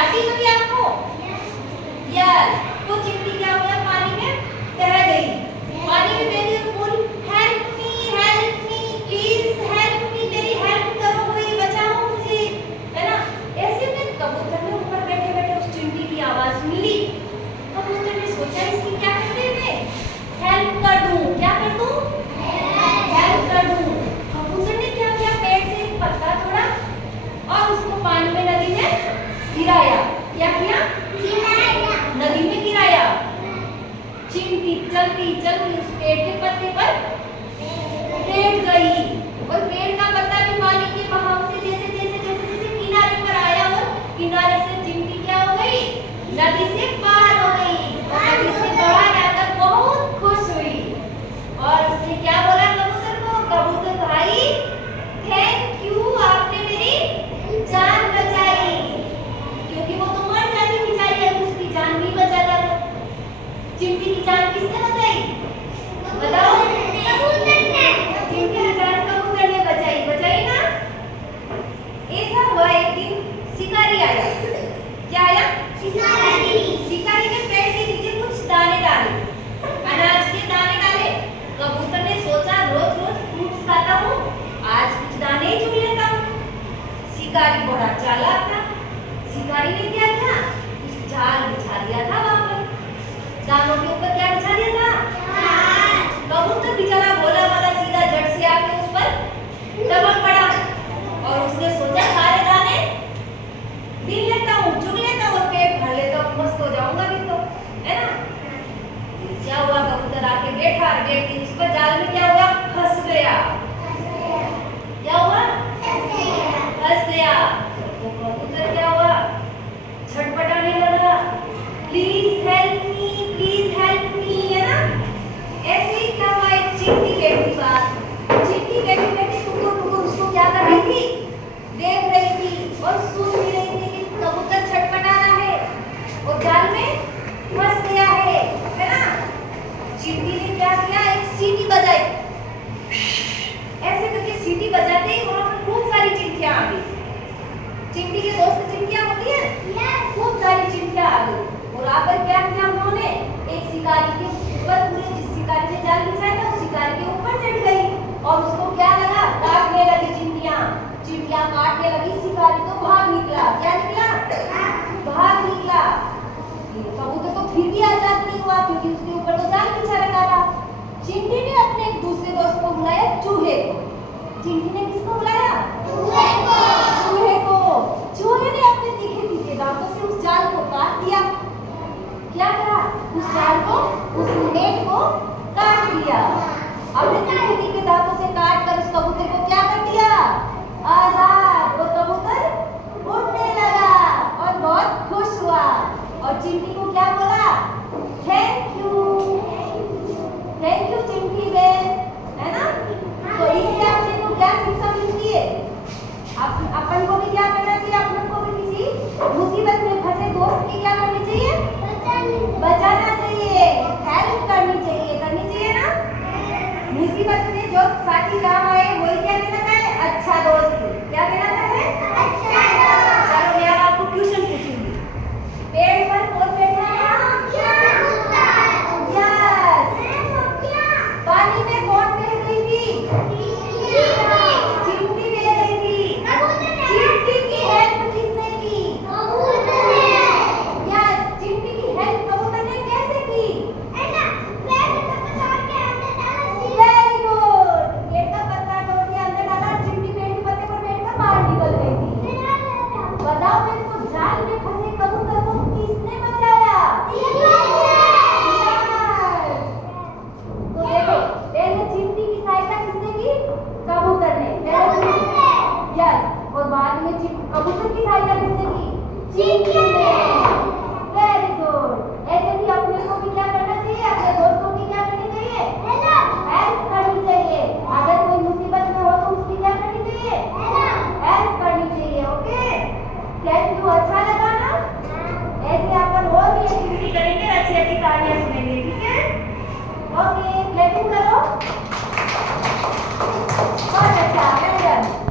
काटी कभी आपको? यस। तो चिमटी क्या हो गया, पानी में तैर गई, पानी में बह गई और बोली help me please help me, मेरी हेल्प करो, कोई बचाओ मुझे, है ना। ऐसे में कबूतर ने ऊपर बैठे बैठे उस चिमटी की आवाज सुनी। कबूतर ने सोचा इसकी क्या करते हैं, हेल्प कर दूं, क्या कर दूं, हेल्प कर दूं। कबूतर ने क्या किया, पेड़ से एक पत्ता तोड़ा और उसको पानी में, नदी में गिराया। क्या किया, नदी में गिराया। चिमटी चलती चलती उस पेड़ के पत्ते पर बैठ गई और पेड़ का पत्ता भी पानी के बहाव से जैसे जैसे जैसे जैसे किनारे पर आया और किनारे से चिमटी क्या हो गई, नदी से पार हो गई और नदी से बाहर आकर बहुत खुश हुई और उसने क्या बोला कबूतर को, कबूतर भाई थैंक यू, आपने मेरी जान बचाई, क्योंकि वो तो मर जाती बेचारी, अगर उसकी जान नहीं बचाता तो। चिमटी की जान किसने बचाई, बताओ, कबूतर ने। चिमटी की जान कबूतर ने बचाई, बचाई ना। ऐसा हुआ एक दिन शिकारी आया। क्या आया, शिकारी ने पेड़ के नीचे कुछ दाने डाले, अनाज के दाने डाले। कबूतर ने सोचा रोज रोज फ्रूट्स खाता हूँ, आज कुछ दाने ही चुन लेता हूँ। शिकारी बड़ा चालाक था, शिकारी ने क्या किया, उस जाल बिछा दिया था वहां पर, दानों के ऊपर क्या बिछा दिया था, कबूतर बेचारा भोला वाला सीधा झट से आके उस पर दबक पड़ा और उसने सोचा सारे दाने बीन लेता हूँ, चुग लेता हूँ, पेट भर लेता हूँ, मस्त हो जाऊंगा भी तो, है ना। क्या हुआ, कबूतर आके बैठा, बैठ के उस पर जाल में क्या हुआ, फंस गया। क्या हुआ, फंस गया। तो कबूतर क्या हुआ, छटपटाने लगा, प्लीज हेल्प मी, है ना। ऐसे ही क्या हुआ, एक चिमटी बैठी बात, चिमटी बैठी बैठी टुकुर उसको क्या कर रही थी, देख रही थी और सुन भी रही थी कि कबूतर छटपटा रहा है और जाल में फंस गया है ना। चिमटी ने क्या किया, एक सीटी बजाई, ऐसे करके सीटी बजाते ही वहां पर खूब सारी चिमटियां आ गई। चिमटी के दोस्त चिमटियां होती है, खूब सारी चिमटियां आ गई और आकर क्या किया उन्होंने, एक शिकारी के ऊपर, पूरे जिस शिकारी ने जाल बिछाया था उस शिकारी के ऊपर चढ़ गई और उसको क्या लगा, काटने लगी चिमटियां काटने लगी। शिकारी तो भाग निकला, क्या निकला, भाग निकला। कबूतर तो फिर भी आजाद नहीं हुआ क्योंकि उसके ऊपर तो जाल बिछा रखा था। चिमटी ने अपने एक दूसरे दोस्त को बुलाया, चूहे को। चिमटी ने किसको बुलाया, चूहे को। चूहे ने अपने तीखे तीखे दांतों से उस जाल को काट दिया। क्या करा, उस जाल को, उस नेट को काट दिया। अपने तीखे तीखे दांतों से काट कर उस कबूतर को क्या कर दिया, आजाद। वो कबूतर उड़ने लगा और बहुत खुश हुआ और चिमटी को क्या बोला, थैंक यू चिमटी बहन, है ना। तो इससे अपने को क्या शिक्षा मिलती है, अपन को भी क्या करना चाहिए, अपन को भी किसी मुसीबत में फंसे दोस्त की क्या करनी चाहिए, बचाना चाहिए, हेल्प करनी चाहिए ना। मुसीबत में जो साथी काम आए वही क्या कहलाता है, अच्छा दोस्त। क्या कहलाता है, अच्छा दोस्त। चलो मैं अब आपको क्वेश्चन पूछूंगी, पेड़ पर कौन बैठा है, पानी में कौन बह गई थी, चिमटी बह गई थी। चिमटी की हेल्प किसने की, यस, चिमटी की हेल्प कबूतर ने कैसे की, वेरी गुड, पेड़ का पत्ता तोड़ के अंदर डाला, चिमटी पेड़ के पत्ते पर बैठकर बाहर निकल गई थी। बताओ मेरे को, जाल में फंसे कबूतर को किसने बचाया, पहले चिमटी की सहायता किसने की, कबूतर ने, यस, और बाद में कबूतर की सहायता किसने की, चिमटी।